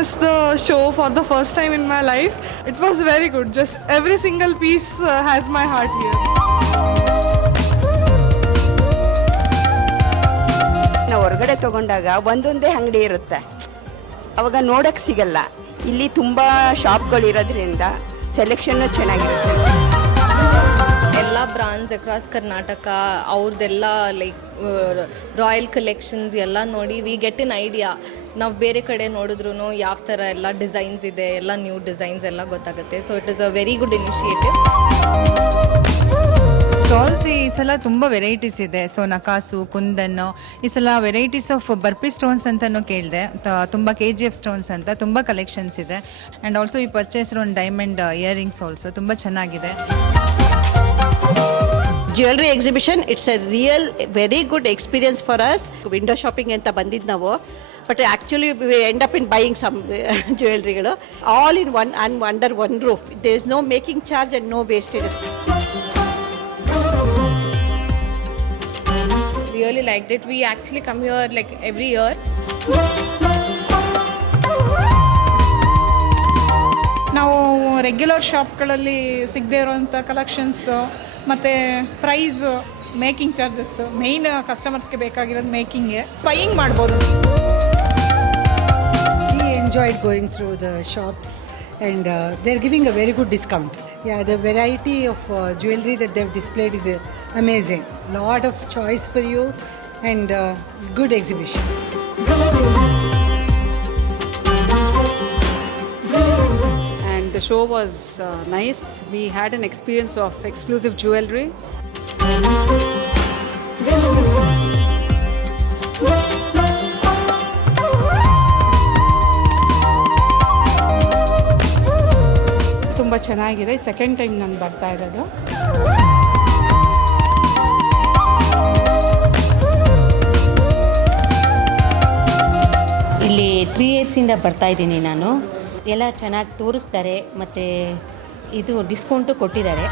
witnessed the show for the first time in my life. It was very good. Just every single piece has my heart here. ನಾವು ಹೊರಗಡೆ ತೊಗೊಂಡಾಗ ಒಂದೊಂದೇ ಅಂಗಡಿ ಇರುತ್ತೆ, ಅವಾಗ ನೋಡೋಕ್ಕೆ ಸಿಗಲ್ಲ. ಇಲ್ಲಿ ತುಂಬ ಶಾಪ್ಗಳಿರೋದ್ರಿಂದ ಸೆಲೆಕ್ಷನ್ನು ಚೆನ್ನಾಗಿರುತ್ತೆ. ಎಲ್ಲ ಬ್ರಾಂಡ್ಸ್ ಅಕ್ರಾಸ್ ಕರ್ನಾಟಕ ಅವ್ರದ್ದೆಲ್ಲ ಲೈಕ್ ರಾಯಲ್ ಕಲೆಕ್ಷನ್ಸ್ ಎಲ್ಲ ನೋಡಿ ವಿ ಗೆಟ್ ಇನ್ ಐಡಿಯಾ. ನಾವು ಬೇರೆ ಕಡೆ ನೋಡಿದ್ರು ಯಾವ ಥರ ಎಲ್ಲ ಡಿಸೈನ್ಸ್ ಇದೆ, ಎಲ್ಲ ನ್ಯೂ ಡಿಸೈನ್ಸ್ ಎಲ್ಲ ಗೊತ್ತಾಗುತ್ತೆ. So it is a very good initiative. Stalls ಈ ಸಲ ತುಂಬ ವೆರೈಟೀಸ್ ಇದೆ. ಸೊ ನಕಾಸು, ಕುಂದನ್ನು, ಈ ಸಲ ವೆರೈಟೀಸ್ ಆಫ್ ಬರ್ಪಿ ಸ್ಟೋನ್ಸ್ ಅಂತಲೂ ಕೇಳಿದೆ. ತುಂಬ KGF ಸ್ಟೋನ್ಸ್ ಅಂತ ತುಂಬ ಕಲೆಕ್ಷನ್ಸ್ ಇದೆ. ಆ್ಯಂಡ್ ಆಲ್ಸೋ ಈ ಪರ್ಚೇಸ್ ಒಂದು ಡೈಮಂಡ್ ಇಯರಿಂಗ್ಸ್ ಆಲ್ಸೋ ತುಂಬ ಚೆನ್ನಾಗಿದೆ. Jewellery exhibition it's a real very good experience for us. Window shopping ಅಂತ ಬಂದಿದ್ದು ನಾವು, but actually we end up in buying some ಜ್ಯುವೆಲ್ರಿಗಳು all in one and under one roof. There is no making charge and no wastage. Really liked it. We actually come here like every year. ನಾವು regular ಶಾಪ್ಗಳಲ್ಲಿ ಸಿಗದೇ ಇರೋವಂಥ collections ಮತ್ತು price, making charges, main ಕಸ್ಟಮರ್ಸ್ಗೆ ಬೇಕಾಗಿರೋದು ಮೇಕಿಂಗ್ಗೆ buying ಮಾಡ್ಬೋದು. We enjoyed going through the shops and they're giving a very good discount. Yeah, the variety of jewelry that they've displayed is amazing. Lot of choice for you and good exhibition. And the show was nice. We had an experience of exclusive jewelry. ತುಂಬ ಚೆನ್ನಾಗಿದೆ. Second time ನಾನು ಬರ್ತಾ ಇರೋದು. ಇಲ್ಲಿ 3 ಇಯರ್ಸಿಂದ ಬರ್ತಾಯಿದ್ದೀನಿ ನಾನು. ಎಲ್ಲ ಚೆನ್ನಾಗಿ ತೋರಿಸ್ತಾರೆ ಮತ್ತು ಇದು ಡಿಸ್ಕೌಂಟು ಕೊಟ್ಟಿದ್ದಾರೆ.